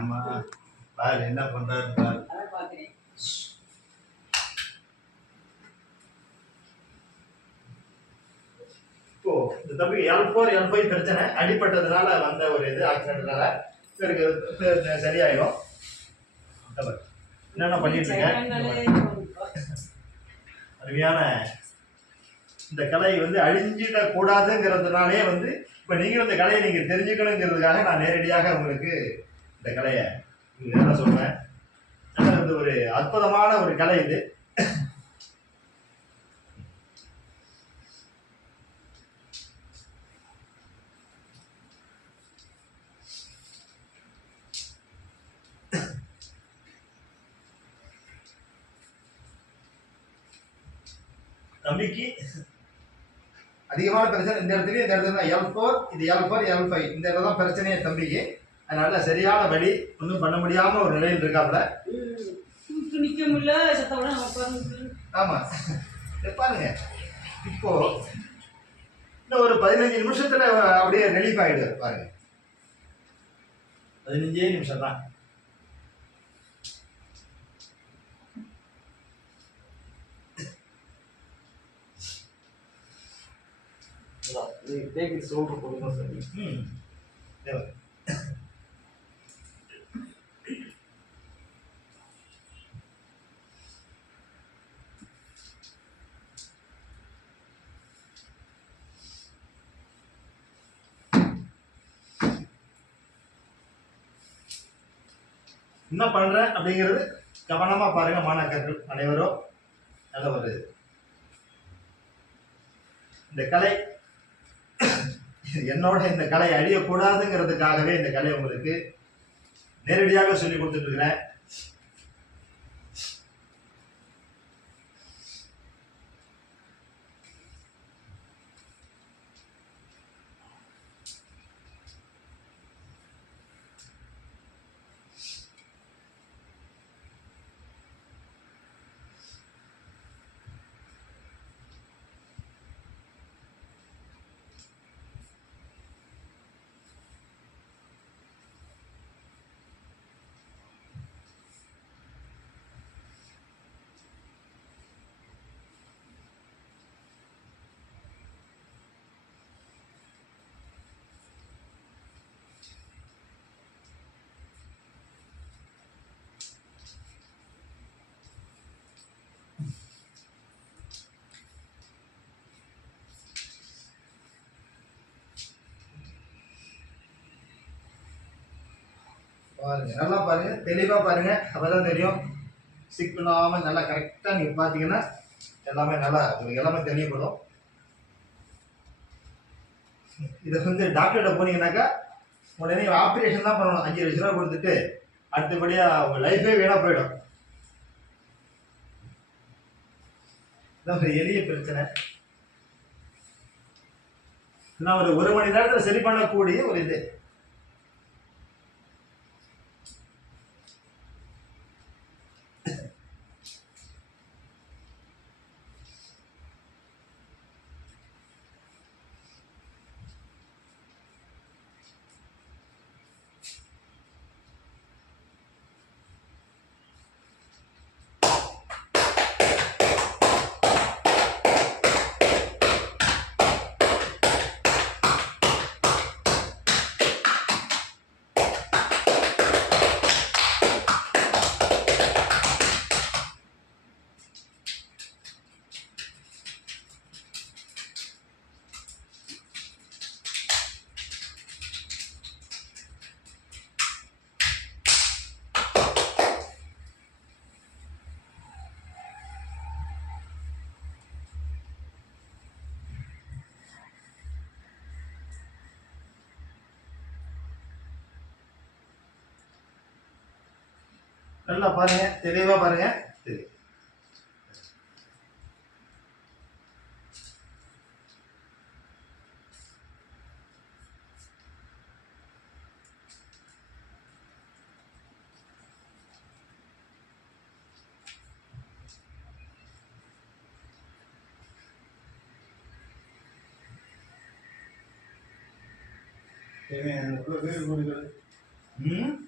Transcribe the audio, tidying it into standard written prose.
அம்மா பாரு என்ன பண்றாரு பாரு. இப்போ இந்த தம்பி L4 L5 பிரச்சனை அடிப்பட்டதுனால வந்த ஒரு இது ஆக்சிடென்ட்னால இவருக்கு சரியாயிடும். என்னென்ன பண்ணிட்டு இருக்கேன். அருமையான இந்த கலை வந்து அழிஞ்சிட கூடாதுங்கிறதுனாலே வந்து இப்போ நீங்களும் இந்த கலையை நீங்கள் தெரிஞ்சுக்கணுங்கிறதுக்காக நான் நேரடியாக உங்களுக்கு இந்த கலையை என்ன சொல்றேன். வந்து ஒரு அற்புதமான ஒரு கலை இது. தம்பிக்கு அதிகமான பிரச்சனை இந்த இடத்துலயும் இந்த இடத்துல L4 இது L4 L5 இந்த இடத்துல தான் பிரச்சனையே தம்பிக்கு. அதனால சரியான வழி ஒன்றும் பண்ண முடியாம ஒரு நிலையில் இருக்காப்ல. ஆமா பாருங்க இப்போ இன்னும் ஒரு 15 நிமிஷத்துல அப்படியே ரிலீஃப் ஆயிடுவார் பாருங்க. 15 நிமிஷம் தான். take it slow for the என்ன பண்றேன் அப்படிங்கிறது கவனமா பாருங்க மாணாக்கர்கள் அனைவரும். நல்ல ஒரு இந்த கலை என்னோட இந்த கலை அழியக்கூடாதுங்கிறதுக்காகவே இந்த கலை உங்களுக்கு நேரடியாக சொல்லி கொடுத்துட்டு இருக்கிறேன். பாருங்க நல்லா பாருங்க, தெளிவா பாருங்க, அப்பதான் தெரியும். ஸ்டிக் பண்ணாம நல்லா கரெக்டா நீங்க பாத்தீங்கன்னா எல்லாமே நல்லா உங்களுக்கு எல்லாமே தெரியப்படும். இதை வந்து டாக்டர்கிட்ட போனீங்கன்னாக்கா உடனே ஆப்ரேஷன் தான் பண்ணணும். 5 லட்ச ரூபா கொடுத்துட்டு அடுத்தபடியா உங்க லைஃபே வீணா போயிடும். இதான் எளிய பிரச்சனை. நான் ஒரு 1 மணி நேரத்தில் சரி பண்ணக்கூடிய ஒரு இது. நல்லா பாருங்க, தெளிவா பாருங்க. வீடு